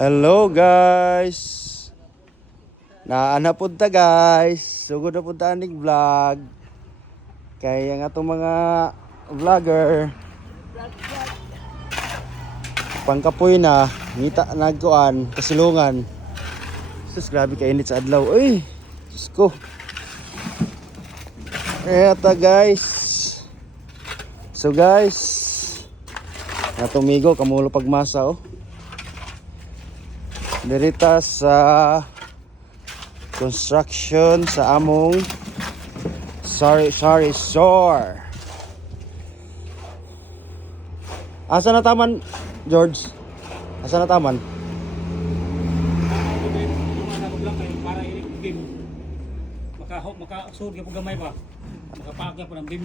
Hello guys. Naana punta guys. Sugod na punta aning vlog. Kaya nga itong mga vlogger pangkapoy na ngita nagkuan kasilungan. Sus grabe ka init sa adlaw. Uy, Diyos ko. Eto guys. So guys, natumigo kamulo pagmasa oh. Dirita sa construction sa among sorry store. Asa na taman, George? Asa na taman? Para i-beam. Maka-sud gyud gamay ba? Makapaak po ng beam.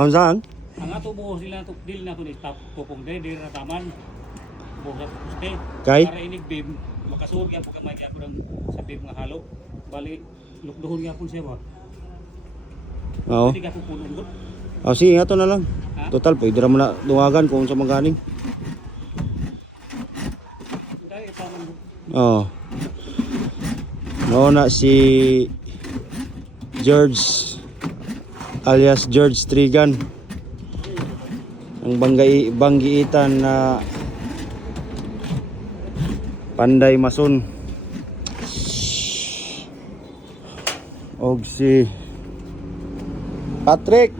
Ang saan? Ang ato buhos sila dil na to ni stop tupong dire na taman. Buhos sa poste. Kay? Para inig-beam, makasud gyud gamay gyud ng sa beam nga halo. Bali lukduhon gyud siya ba? Oo. Hindi ka pupunon. Oh, sige nga to na lang. Ha? Total, pwede na mo na dungagan kung sa maganing. Dai taman. Oo. Nauna si George alias George Trigan. Ang banggiitan na Panday Mason. Og si Patrick.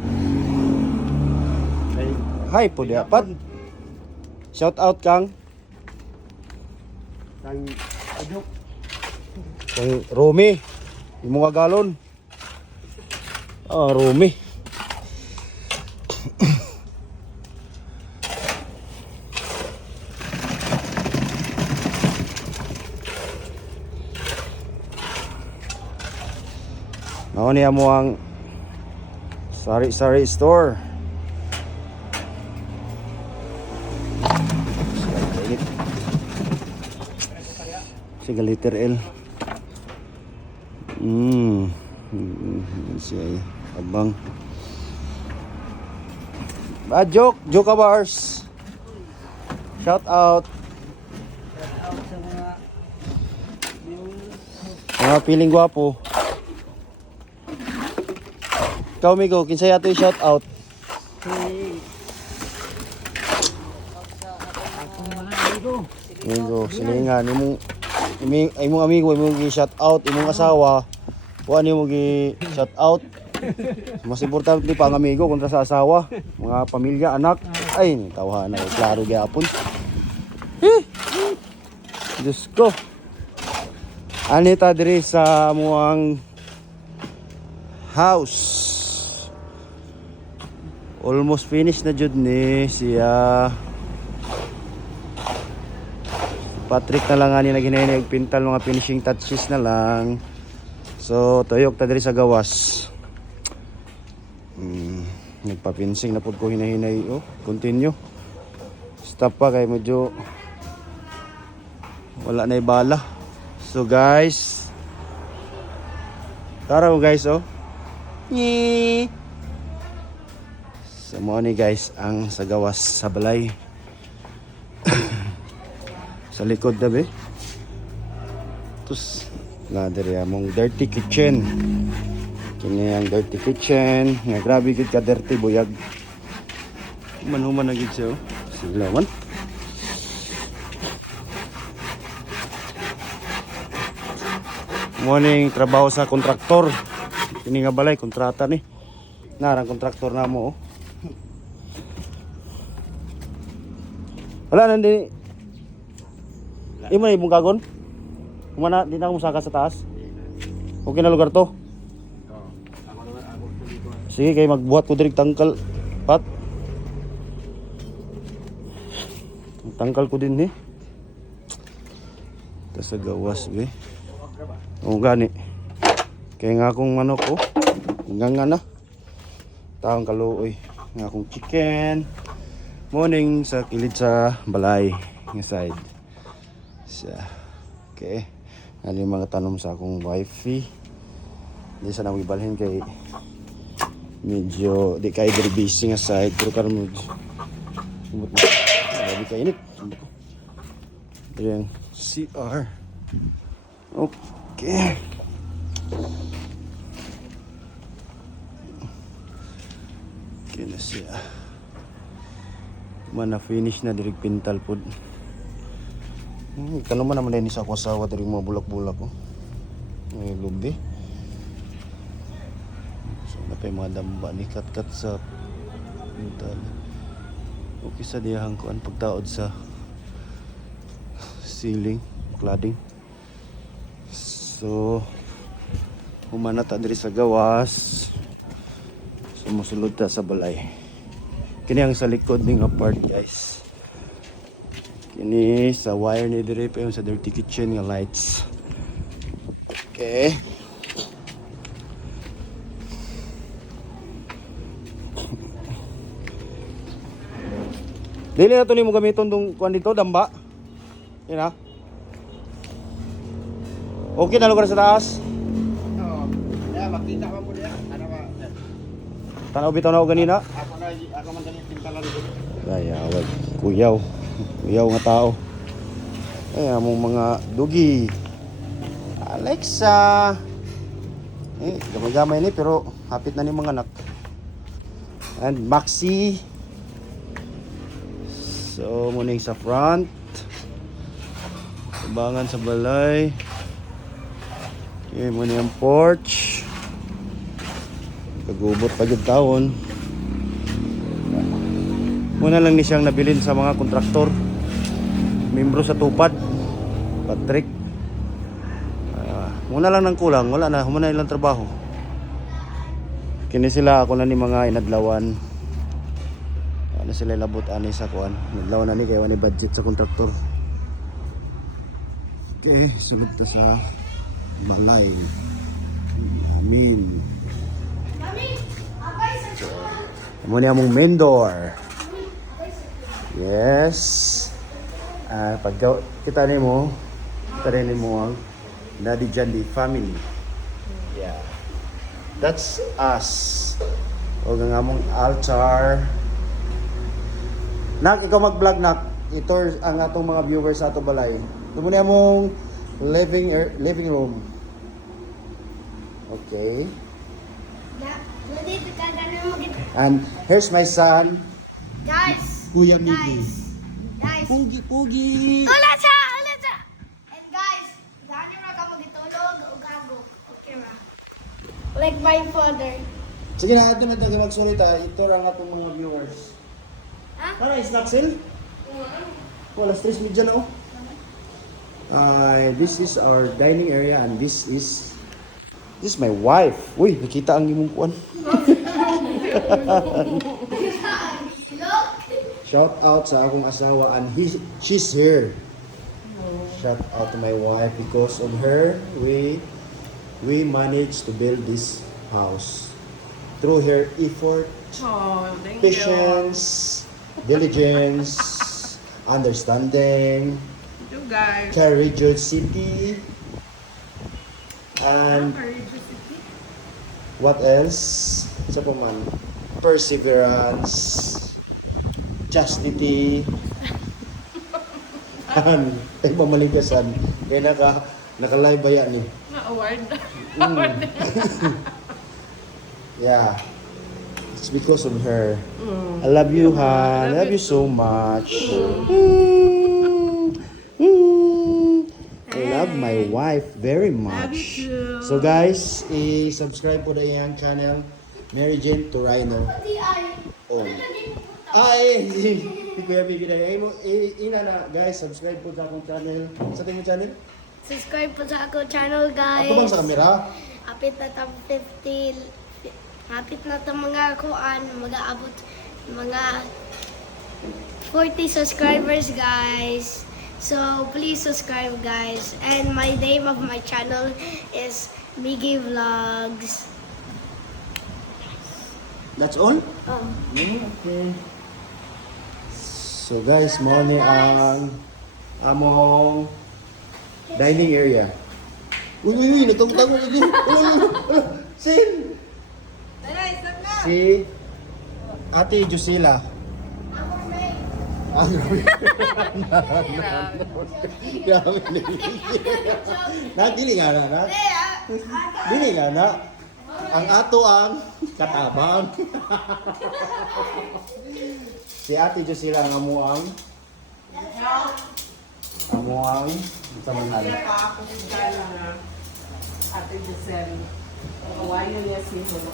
Hi po di apat. Shout out kang Romy. Imo nga galon. Romy. Mao niya mo ang sari store. Sige liter L. Siya abang. Joke bars. Shout out. Mga piling gwapo. Ikaw Migo, kinsay ato i-shout out? Migo, silingan imong amigo imong gi-shout out, imong asawa kuan nimo gi-shout out. Mas importante pa ang amigo kontra sa asawa, mga pamilya, anak. Ay, tawhan na klaro gyapon. Diyos ko. Anita diri sa amuang house. Almost finished na jud ni siya. Patrick na lang ani naginay pintal mga finishing touches na lang. So tuyok ta diri sa gawas. Nagpapinsing na pud ko hinahinay continue. Stop pa kay medyo wala na ibala. So guys, tara mo guys Ni. So mo ni guys ang sa gawas sa balay. Sa likod na be. Tus na diri among dirty kitchen. Kini ang dirty kitchen. Nga grabe gid ka dirty buyag. Human na gid siya Sila man. Morning trabaho sa kontraktor. Kini nga balay kontrata ni. Narang kontraktor na mo Wala nandi. Imo na ibong kagon? Kumana di na ako musaka sa taas. Okay na lugar to. Sige kay magbuhat ko direk tangkal pat. Tangkal ko din Tas sa gawas be. O gani. Kaya nga akong manok hanggang nga na. Taong kaluoy. Nga akong chicken. Morning sa kilid sa balay nga side. Okay. Ano yung mga tanong sa akong wifey. Hindi sana ibalhin kay medyo di kayo very busy nga side. Pero karon mo sumot na. Grabe ka init. Ito yung CR. Okay. Okay na siya. Mana finish na direct pintal pod. Kano man naman din sa ako asawa diri mga bulak-bulak ko. Ay lubi. So na pa yung mga damba ni kat-kat sa pintal. Okay sa diyahan ko ang pagtaod sa ceiling, cladding. So humana ta diri sa gawas. Sumusulod ta sa balay. Kini ang sa likod ning apart, guys. Kini sa wire ni dire pa yung sa dirty kitchen nga lights. Okay. Dili na to nimo gamiton tong kuan dito damba. Yan ha. Okay na lugar sa taas. Oo. Ya, makita ko po diya. Ano ba? Tanaw bitaw na ako ganina. Ako man dali pintalan dito. Ay, awag. Kuyaw. Kuyaw nga tao. Ay, among mga dugi. Alexa. Gamay-gamay ni pero hapit na ni mga anak. And Maxi. So, muning sa front. Tabangan sa balay. Okay, muna yung porch. Kagubot pa yung taon. Muna lang ni siyang nabilin sa mga kontraktor. Membro sa tupad. Patrick. Muna lang ng kulang. Wala na. Humana ilang trabaho. Kini sila ako na ni mga inadlawan. Ano sila labot ani sa kuan. Inadlawan na ni kaya ni budget sa kontraktor. Okay. Sulod ta sa balay. Amin. Muna among main door. Yes. Pag kita nimo ang Daddy Jandy family. Yeah. That's us. O nga among altar. Nak, ikaw mag-vlog nak. Ito ang atong mga viewers sa ato balay. Ito muna among living room. Okay. And here's my son. Guys, Kuya Miggy. guys. Pugi. Ulat siya! And guys, dahil na ka magitulog o gago. Okay ra. Like my father. Sige na, ito na tayo magsulita. Ito lang atong mga viewers. Ha? Para snack sale? Wala, stress media na oh. This is our dining area and this is my wife. Uy, nakita ang imong kuan. Shout out sa akong asawa and she's here. Shout out to my wife because of her we managed to build this house through her effort, patience, diligence, understanding, You guys. courageosity, and what else? Sa man, perseverance, chastity, and ay pamaligasan. Kaya naka-live ba yan eh? Na-award. Yeah. It's because of her. I love you, Han. I love you so much. I love my wife very much. So guys, i-subscribe po na yung channel Mary Jane Torino. Di ay. Oh. Ano din mo punta? Ay, hindi ko yung bigyan. Ina na, guys, subscribe po sa akong channel. Sa ating channel? Subscribe po sa ako channel, guys. Ako bang sa camera? Apit na tam 50. Apit na tam mga kuan. Mag-aabot mga 40 subscribers, guys. So, please subscribe, guys. And my name of my channel is Miggy Vlogs. That's all? Oh. Okay. So guys, mo ni ang among dining area. Uy, natungtang mo lagi. Sin! Si Ate Jusila. Grabe dili nga na. Dili nga na. Ang ato ang katabang. Si Ate Josila ang amuang. Amuang sa manal. Ako si Gala na Ate Giselle. Kawayan niya si Holo.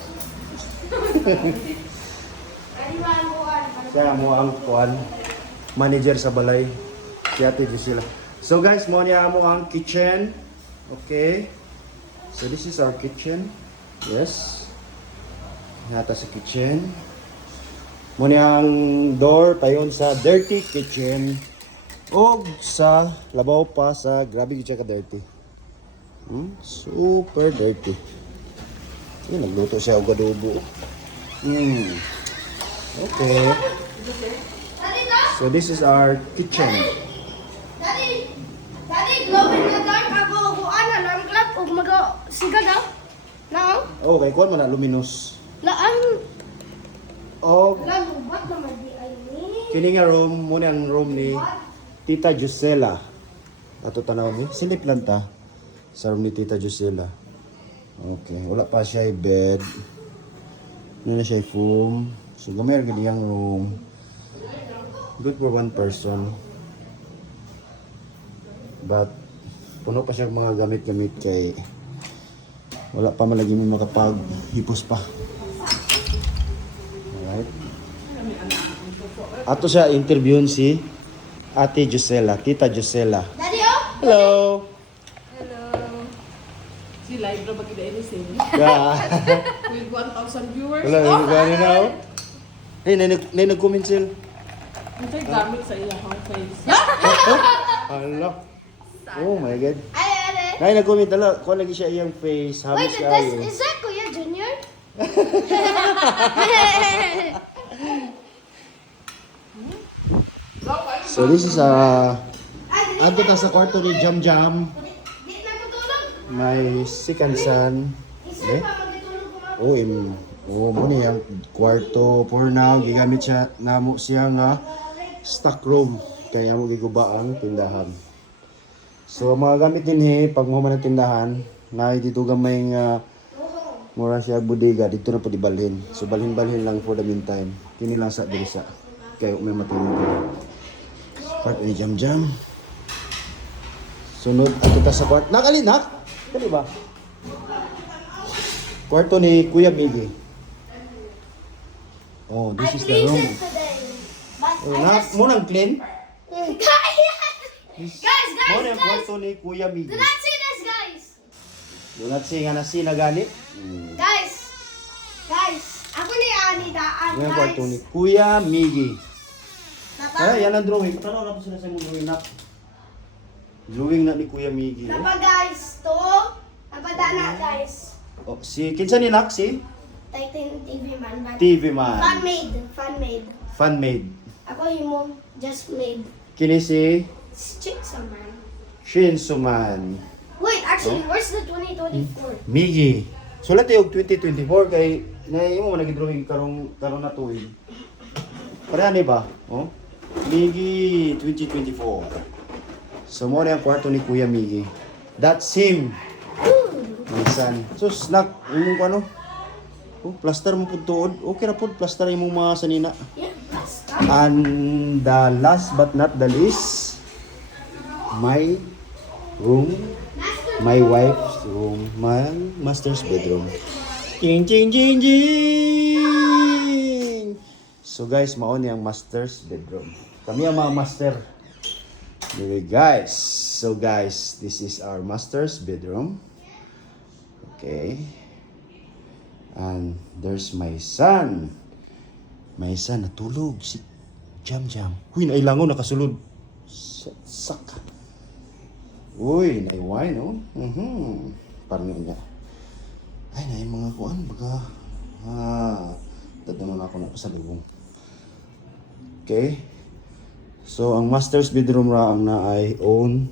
Siya amuang kuan. Manager sa balay. Si Ate Josila. So guys, mo niya amuang kitchen. Okay. So this is our kitchen. Yes. Nata sa kitchen. Muna ang door payon sa dirty kitchen. O sa labaw pa sa grabe siya ka dirty. Super dirty. Nagluto siya og adobo. Okay. So this is our kitchen. Daddy, glow in the dark ako kuan alarm clock ug siga daw. Now, Okay, kuan man na luminous. laan Og lalubat naman di ay ni. kini nga room muna ang room ni Tita Josela. Ato tanaw ni silip lang ta sa room ni Tita Josela. Okay, wala pa siya bed. Wala siya foam. So gamay ra gid ang room. Good for one person. But puno pa siya mga gamit-gamit kay wala pa malagi mo makapag-hipos pa. Alright. Ato siya interviewin si Ate Josela, Tita Josela. Daddy oh. Hello! Si live na bagay na inising. Yeah. With 1,000 viewers. Wala, gani na ako. Hey, nag-comment sila. Ito yung gamit sa iyang face. Hala. Oh my God. Ay. Nay, nag-comment ala. Kung lagi siya iyang face, Wait, halos siya is that Kuya Junior? So this is Adto ta sa kwarto ni Jam Jam. Di na matulog. My second son. Isa Eh? pa magtulog ko. Mo ni ang kwarto for now gigamit siya namo siya nga stock room kaya mo giguba ang tindahan. So mga gamit dinhi pag mo man ang tindahan, na dito gamay nga mura siya bodega dito na pud ibalhin. So balhin-balhin lang for the meantime. Kini lang sa diri sa kay may matulog. Part ni Jam Jam. Sunod ato ta sa kwarto. Nakalinak? Kani ba? Kwarto ni Kuya Miggy. Oh, this is the room. Oh, mo nang clean? Guys, Mo nang kwarto ni Kuya Miggy. do not see this, guys. Do not say nga na sina gani. Guys, ako ni Anita, Yan ang guys. kwarto ni Kuya Miggy. Napa, Ay, yan ang drawing. Tanaw na po sila sa mong drawing na. Drawing na ni Kuya Miggy. guys, to. Napadana, guys. Oh, si kinsa ni Nak si Titan TV man. But TV man. Fan-made. Fan made. Ako himo, just made. Kini si Chicks man. Shinsu man. Wait, actually, where's the 2024? Miggy. Sulat yung 2024 kay naimo man nagdrawing karong na tuig. Pareha ni ba? Oh. Miggy 2024. So mo na ang kwarto ni Kuya Miggy. That's him. My son. So snack imong ano? Oh, plaster mo pud tuod. Okay ra pud plaster imong mga sanina. Yeah, that's And the last but not the least, my room, my wife's room, my master's bedroom. Ching ching ching ching. So guys, mao ni ang master's bedroom. Kami ang mga master. Anyway guys, so guys, this is our master's bedroom. Okay. And there's my son. My son natulog si Jam Jam. Huy, nailangaw nakasulod. Sak. Uy, naiwine oh. Parang nga. Ay, naay mga kuan baga. Dadano na ako na sa lubong. Okay. So, ang master's bedroom ra ang naay own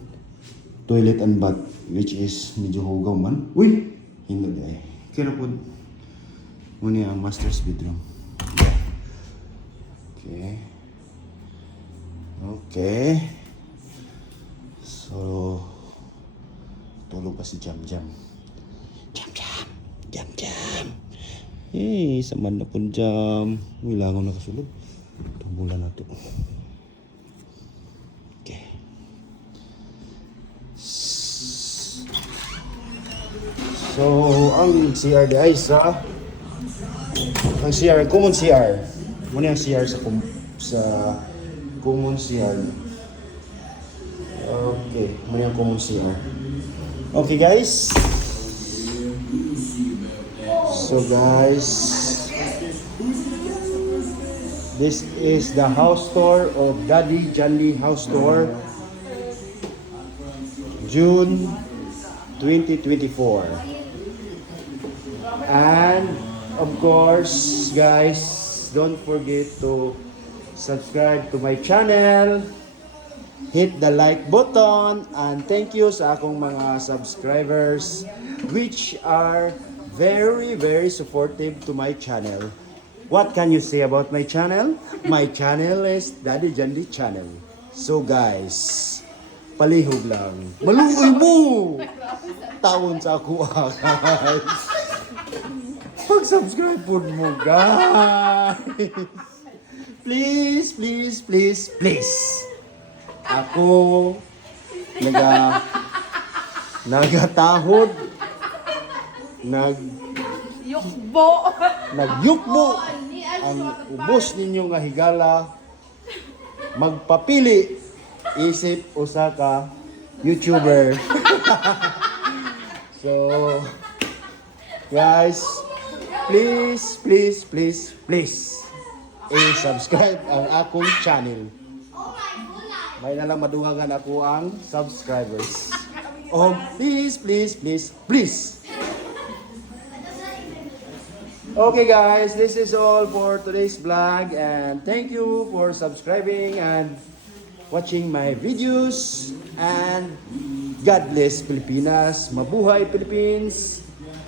toilet and bath which is medyo hugaw man. Uy, hindi ay. Kaya po muna ang master's bedroom. Okay. Okay. So, tulog pa si Jam Jam. Jam Jam! Jam Jam! Eh, saman na po Jam. Wilangaw na kasulog. Tumbulan na to. Okay. So, ang CR di ay sa ang CR, common CR. Muna yung CR sa common CR. Okay, muna yung common CR. Okay guys. So guys, this is the house tour of Daddy Janly house tour, June 2024. And of course, guys, don't forget to subscribe to my channel. Hit the like button and thank you sa akong mga subscribers which are very supportive to my channel. What can you say about my channel? My channel is Daddy Janly channel. So guys, palihog lang. Maluoy mo! Tawon sa ako guys. Pag-subscribe po mo guys. Please. Ako nagatahod Yukbo! nagyukbo ang ubos ninyo nga higala magpapili isip usa ka YouTuber. So guys, please i-subscribe ang akong channel. May nalang madugangan ako ang subscribers. Oh, please. Okay guys, this is all for today's vlog and thank you for subscribing and watching my videos and God bless Pilipinas, mabuhay Philippines.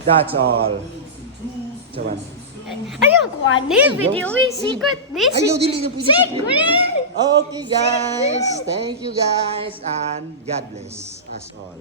That's all. Saban. Ayaw ko ani, video is secret. This Ayaw, dili na pwede secret. Okay guys, thank you guys and God bless us all.